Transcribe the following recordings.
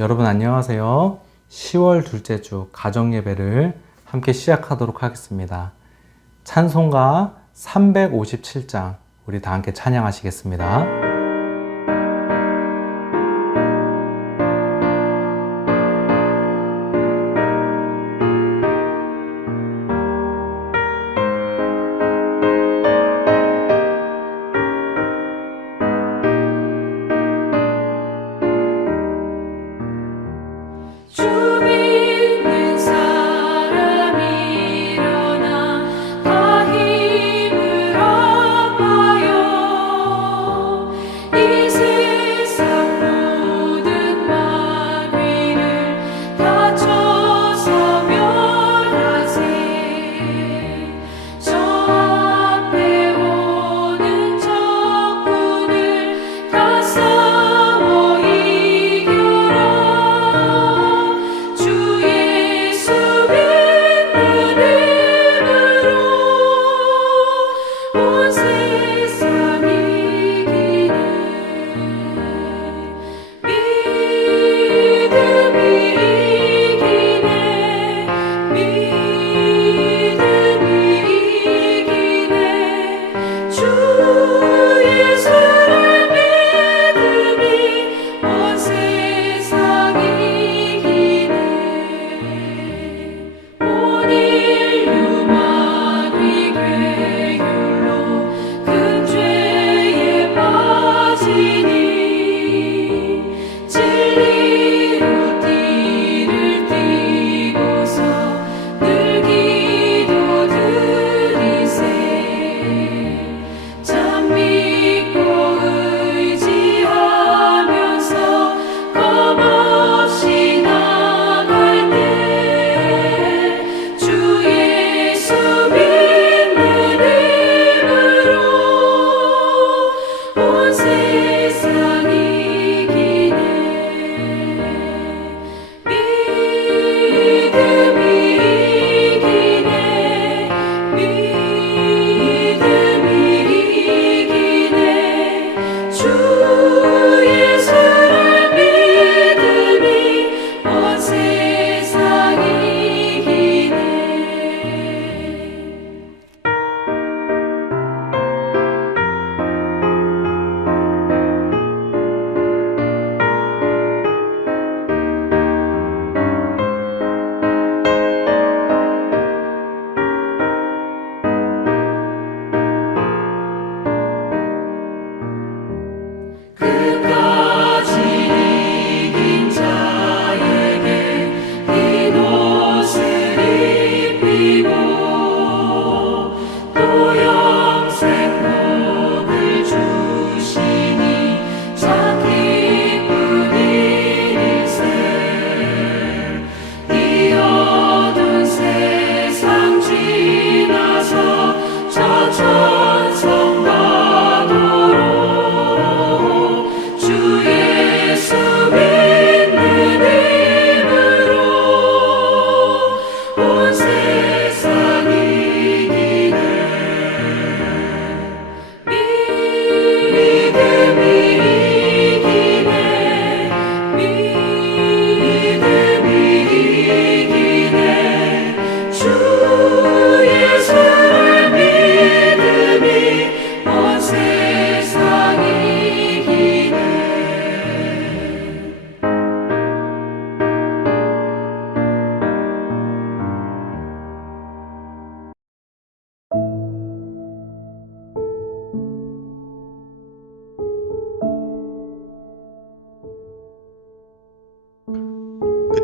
여러분 안녕하세요. 10월 둘째 주 가정예배를 함께 시작하도록 하겠습니다. 찬송가 357장 우리 다 함께 찬양하시겠습니다.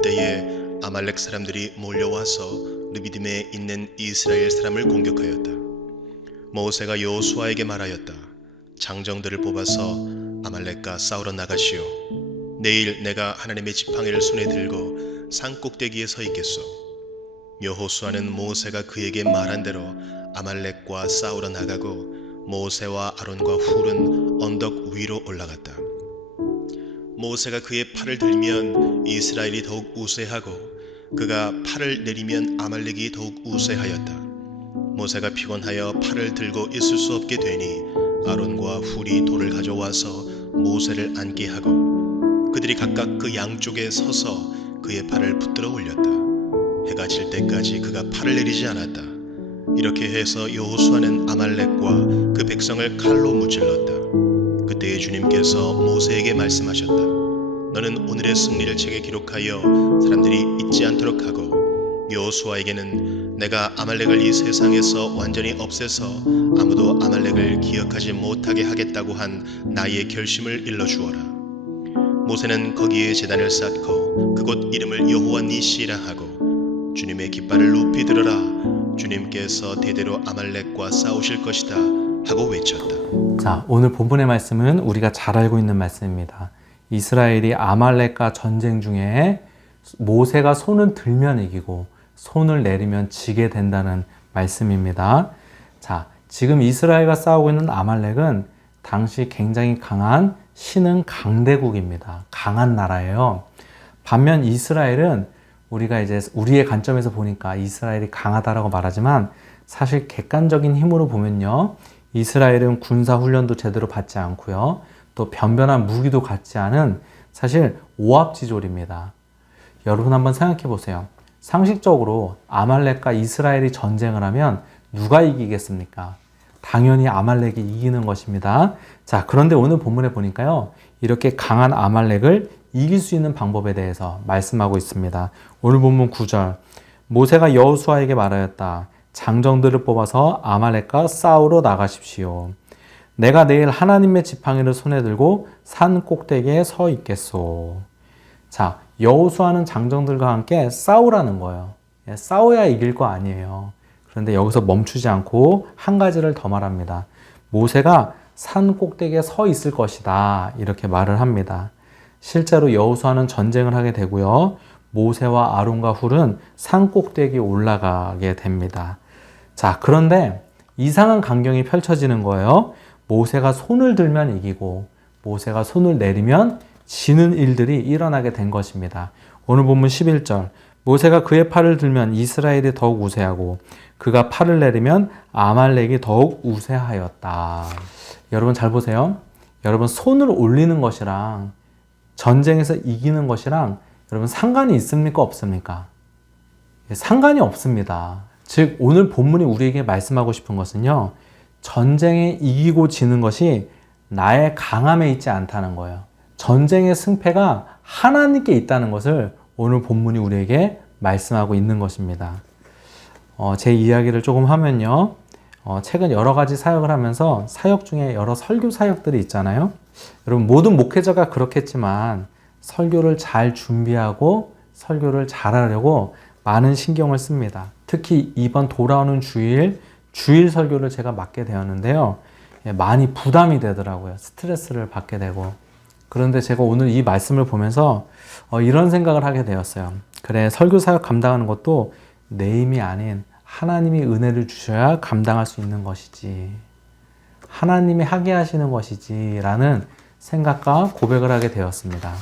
그때에 아말렉 사람들이 몰려와서 르비딤에 있는 이스라엘 사람을 공격하였다. 모세가 여호수아에게 말하였다. 장정들을 뽑아서 아말렉과 싸우러 나가시오. 내일 내가 하나님의 지팡이를 손에 들고 산 꼭대기에 서 있겠소. 여호수아는 모세가 그에게 말한 대로 아말렉과 싸우러 나가고 모세와 아론과 훌은 언덕 위로 올라갔다. 모세가 그의 팔을 들면 이스라엘이 더욱 우세하고 그가 팔을 내리면 아말렉이 더욱 우세하였다. 모세가 피곤하여 팔을 들고 있을 수 없게 되니 아론과 훌이 돌을 가져와서 모세를 앉게 하고 그들이 각각 그 양쪽에 서서 그의 팔을 붙들어 올렸다. 해가 질 때까지 그가 팔을 내리지 않았다. 이렇게 해서 여호수아는 아말렉과 그 백성을 칼로 무찔렀다. 그때에 주님께서 모세에게 말씀하셨다. 너는 오늘의 승리를 책에 기록하여 사람들이 잊지 않도록 하고, 여호수아에게는 내가 아말렉을 이 세상에서 완전히 없애서 아무도 아말렉을 기억하지 못하게 하겠다고 한 나의 결심을 일러주어라. 모세는 거기에 제단을 쌓고 그곳 이름을 여호와 니시라 하고, 주님의 깃발을 높이 들어라, 주님께서 대대로 아말렉과 싸우실 것이다 하고 외쳤다. 자, 오늘 본문의 말씀은 우리가 잘 알고 있는 말씀입니다. 이스라엘이 아말렉과 전쟁 중에 모세가 손을 들면 이기고 손을 내리면 지게 된다는 말씀입니다. 자, 지금 이스라엘과 싸우고 있는 아말렉은 당시 굉장히 강한 신흥 강대국입니다. 강한 나라예요. 반면 이스라엘은 우리가 이제 우리의 관점에서 보니까 이스라엘이 강하다라고 말하지만, 사실 객관적인 힘으로 보면요, 이스라엘은 군사 훈련도 제대로 받지 않고요, 또 변변한 무기도 갖지 않은 사실 오합지졸입니다. 여러분 한번 생각해 보세요. 상식적으로 아말렉과 이스라엘이 전쟁을 하면 누가 이기겠습니까? 당연히 아말렉이 이기는 것입니다. 자, 그런데 오늘 본문에 보니까요, 이렇게 강한 아말렉을 이길 수 있는 방법에 대해서 말씀하고 있습니다. 오늘 본문 9절, 모세가 여호수아에게 말하였다. 장정들을 뽑아서 아말렉과 싸우러 나가십시오. 내가 내일 하나님의 지팡이를 손에 들고 산 꼭대기에 서 있겠소. 자, 여호수아는 장정들과 함께 싸우라는 거예요. 싸워야 이길 거 아니에요. 그런데 여기서 멈추지 않고 한 가지를 더 말합니다. 모세가 산 꼭대기에 서 있을 것이다, 이렇게 말을 합니다. 실제로 여호수아는 전쟁을 하게 되고요, 모세와 아론과 훌은 산 꼭대기에 올라가게 됩니다. 자, 그런데 이상한 광경이 펼쳐지는 거예요. 모세가 손을 들면 이기고 모세가 손을 내리면 지는 일들이 일어나게 된 것입니다. 오늘 본문 11절, 모세가 그의 팔을 들면 이스라엘이 더욱 우세하고 그가 팔을 내리면 아말렉이 더욱 우세하였다. 여러분 잘 보세요. 여러분, 손을 올리는 것이랑 전쟁에서 이기는 것이랑 여러분 상관이 있습니까? 없습니까? 상관이 없습니다. 즉, 오늘 본문이 우리에게 말씀하고 싶은 것은요, 전쟁에 이기고 지는 것이 나의 강함에 있지 않다는 거예요. 전쟁의 승패가 하나님께 있다는 것을 오늘 본문이 우리에게 말씀하고 있는 것입니다. 제 이야기를 조금 하면요, 최근 여러 가지 사역을 하면서 사역 중에 여러 설교 사역들이 있잖아요. 여러분, 모든 목회자가 그렇겠지만 설교를 잘 준비하고 설교를 잘하려고 많은 신경을 씁니다. 특히 이번 돌아오는 주일 설교를 제가 맡게 되었는데요, 많이 부담이 되더라고요. 스트레스를 받게 되고. 그런데 제가 오늘 이 말씀을 보면서 이런 생각을 하게 되었어요. 그래, 설교 사역 감당하는 것도 내 힘이 아닌 하나님이 은혜를 주셔야 감당할 수 있는 것이지, 하나님이 하게 하시는 것이지 라는 생각과 고백을 하게 되었습니다.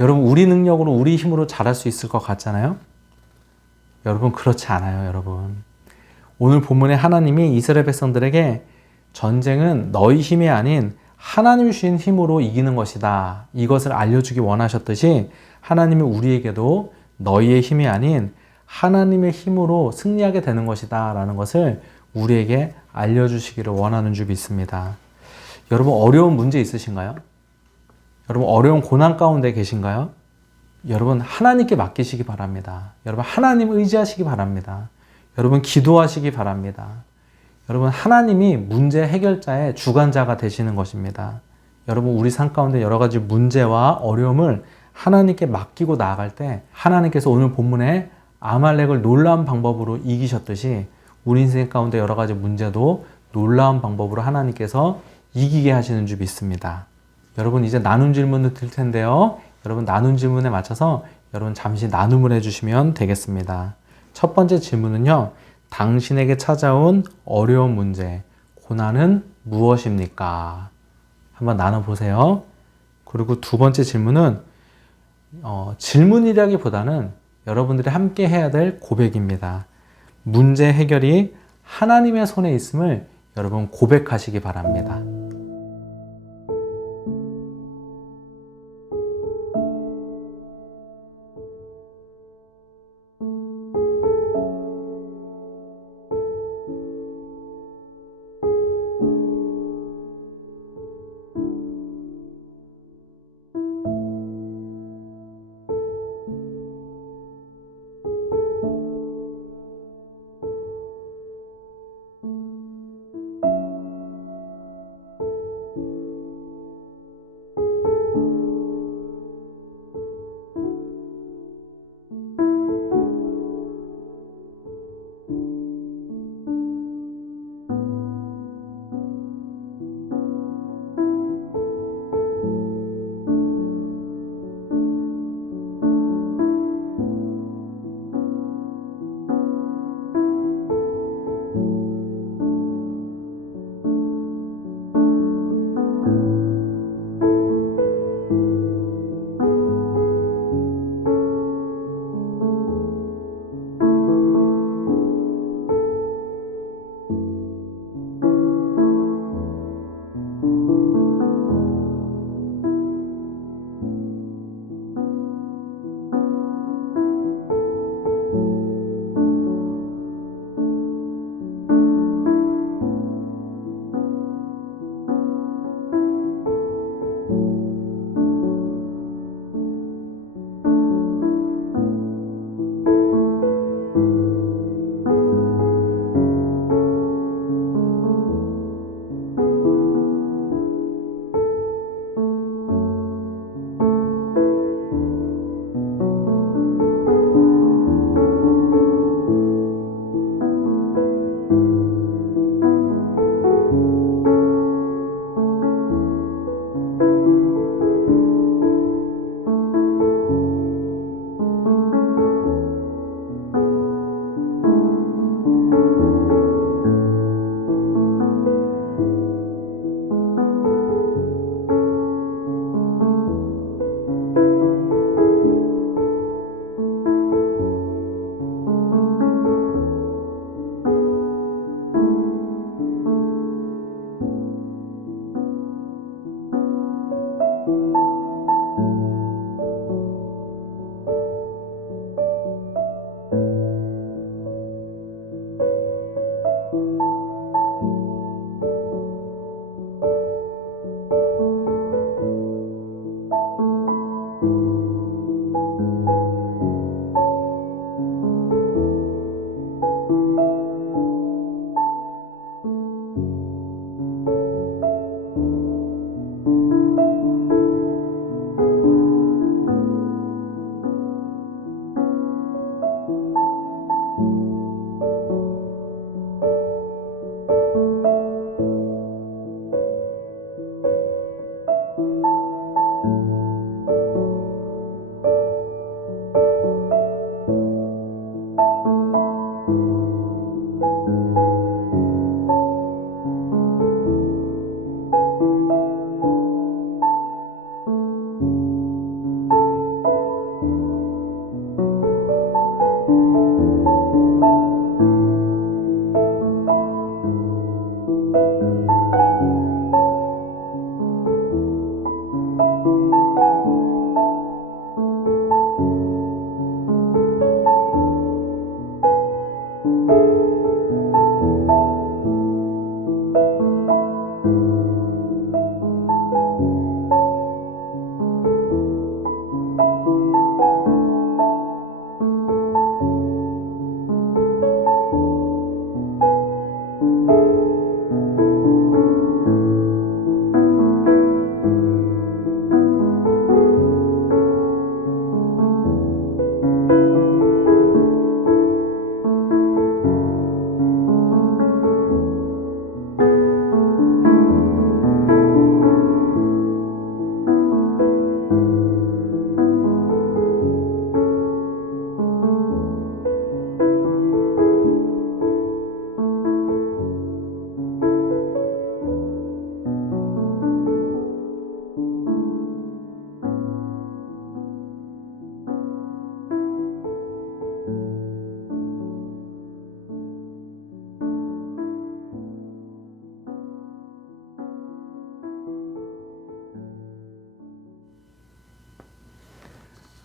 여러분, 우리 능력으로 우리 힘으로 잘할 수 있을 것 같잖아요? 여러분, 그렇지 않아요. 여러분, 오늘 본문에 하나님이 이스라엘 백성들에게 전쟁은 너희 힘이 아닌 하나님이 주신 힘으로 이기는 것이다, 이것을 알려주기 원하셨듯이 하나님이 우리에게도 너희의 힘이 아닌 하나님의 힘으로 승리하게 되는 것이다 라는 것을 우리에게 알려주시기를 원하는 줄 믿습니다. 여러분, 어려운 문제 있으신가요? 여러분, 어려운 고난 가운데 계신가요? 여러분, 하나님께 맡기시기 바랍니다. 여러분, 하나님 의지하시기 바랍니다. 여러분, 기도하시기 바랍니다. 여러분, 하나님이 문제 해결자의 주관자가 되시는 것입니다. 여러분, 우리 삶 가운데 여러 가지 문제와 어려움을 하나님께 맡기고 나아갈 때 하나님께서 오늘 본문에 아말렉을 놀라운 방법으로 이기셨듯이 우리 인생 가운데 여러 가지 문제도 놀라운 방법으로 하나님께서 이기게 하시는 줄 믿습니다. 여러분, 이제 나눔 질문을 드릴 텐데요, 여러분 나눔 질문에 맞춰서 여러분 잠시 나눔을 해주시면 되겠습니다. 첫 번째 질문은요, 당신에게 찾아온 어려운 문제, 고난은 무엇입니까? 한번 나눠보세요. 그리고 두 번째 질문은 질문이라기보다는 여러분들이 함께 해야 될 고백입니다. 문제 해결이 하나님의 손에 있음을 여러분 고백하시기 바랍니다.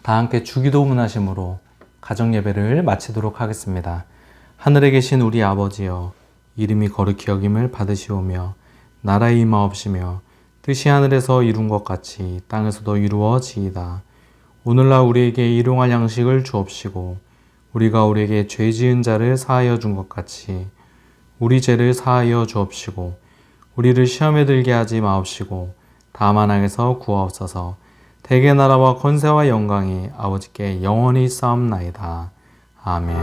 다 함께 주기도문 하심으로 가정예배를 마치도록 하겠습니다. 하늘에 계신 우리 아버지여, 이름이 거룩히 여김을 받으시오며 나라의 임하옵시며 뜻이 하늘에서 이룬 것 같이 땅에서도 이루어지이다. 오늘날 우리에게 일용할 양식을 주옵시고 우리가 우리에게 죄 지은 자를 사하여 준 것 같이 우리 죄를 사하여 주옵시고 우리를 시험에 들게 하지 마옵시고 다만 악에서 구하옵소서. 대개 나라와 권세와 영광이 아버지께 영원히 싸움나이다. 아멘.